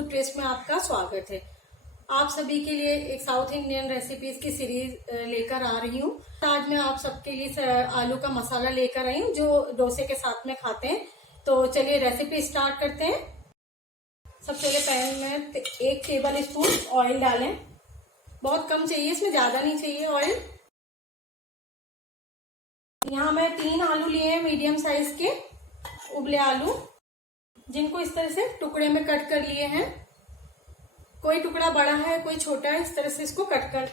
Food taste में आपका स्वागत है। आप सभी के लिए एक साउथ इंडियन रेसिपीज की सीरीज लेकर आ रही हूँ। आज मैं आप सबके लिए आलू का मसाला लेकर आई हूँ जो डोसे के साथ में खाते हैं। तो चलिए रेसिपी स्टार्ट करते हैं। सबसे पहले पैन में 1 टेबल स्पून ऑयल डालें। बहुत कम चाहिए, इसमें ज्यादा नहीं चाहिए ऑयल। यहाँ मैं 3 आलू लिए हैं, मीडियम साइज के उबले आलू, जिनको इस तरह से टुकड़े में कट कर लिए हैं। कोई टुकड़ा बड़ा है, कोई छोटा है, इस तरह से इसको कट कर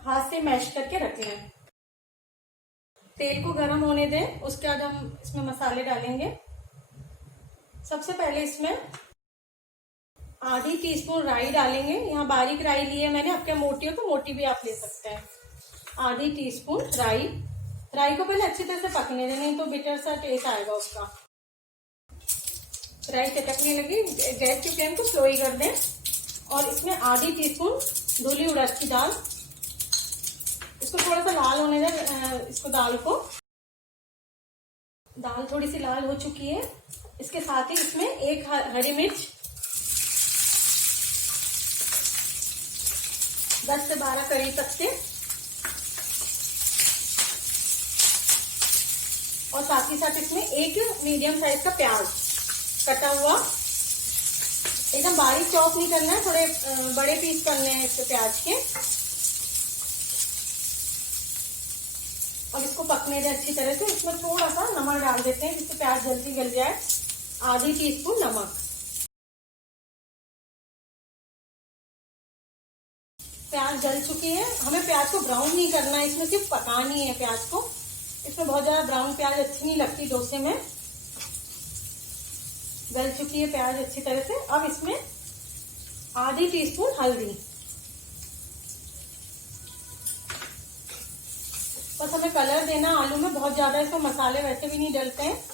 हाथ से मैश करके रख लें। तेल को गर्म होने दें, उसके बाद हम इसमें मसाले डालेंगे। सबसे पहले इसमें आधी टीस्पून राई डालेंगे। यहाँ बारीक राई ली है मैंने, आपके मोटी हो तो मोटी भी आप ले सकते हैं। आधी टीस्पून राई को पहले अच्छी तरह से पकने दें, नहीं तो बिटर सा टेस्ट आएगा उसका। राई चटकने लगी, गैस की फ्लेम को स्लो ही कर दें और इसमें आधी टीस्पून धुली उड़द की दाल, इसको थोड़ा सा लाल होने दें। इसको दाल थोड़ी सी लाल हो चुकी है। इसके साथ ही इसमें 1 हरी मिर्च, 10 से 12 करी पत्ते और साथ ही साथ इसमें 1 मीडियम साइज का प्याज कटा हुआ। एकदम बारीक चॉप नहीं करना है, थोड़े बड़े पीस करने हैं इसके प्याज के। और इसको पकने दें अच्छी तरह से। इसमें थोड़ा सा नमक डाल देते हैं जिससे प्याज जल्दी गल जाए। आधी टीस्पून नमक। प्याज गल चुकी है। हमें प्याज को ब्राउन नहीं करना है, इसमें सिर्फ पकानी है प्याज को। इसमें बहुत ज्यादा ब्राउन प्याज अच्छी नहीं लगती डोसे में। गल चुकी है प्याज अच्छी तरह से। अब इसमें आधी टीस्पून हल्दी। बस हमें कलर देना आलू में, बहुत ज्यादा इसमें मसाले वैसे भी नहीं डलते हैं।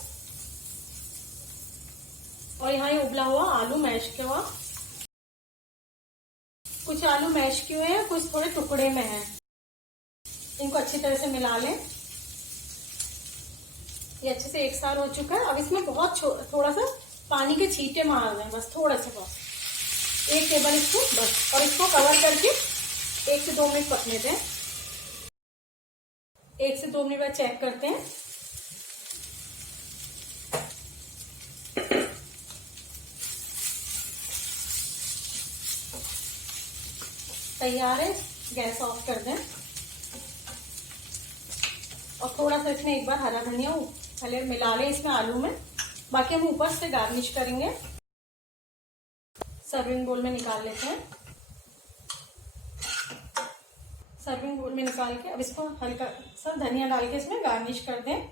और यहाँ ये उबला हुआ आलू मैश किया हुआ। कुछ आलू मैश किए हुए हैं, कुछ थोड़े टुकड़े में हैं। इनको अच्छी तरह से मिला लें। ये अच्छे से एक साथ हो चुका है। अब इसमें बहुत थोड़ा सा पानी के छींटे मार रहे हैं, बस थोड़ा सा, बस 1 टेबल स्पून बस। और इसको कवर करके 1 से 2 मिनट पकने दें। 1 से 2 मिनट बाद चेक करते हैं। तैयार है, गैस ऑफ कर दें। और थोड़ा सा इसमें एक बार हरा धनिया पहले मिला लें इसमें आलू में, बाकी हम ऊपर से गार्निश करेंगे। सर्विंग बोल में निकाल लेते हैं। सर्विंग बोल में निकाल के अब इसको हल्का सा धनिया डाल के इसमें गार्निश कर दें।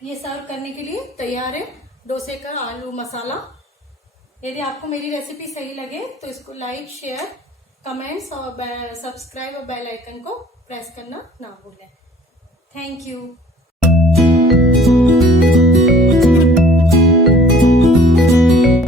ये सर्व करने के लिए तैयार है डोसे का आलू मसाला। यदि आपको मेरी रेसिपी सही लगे तो इसको लाइक, शेयर, कमेंट्स और सब्सक्राइब और बेल आइकन को प्रेस करना ना भूलें। Thank you.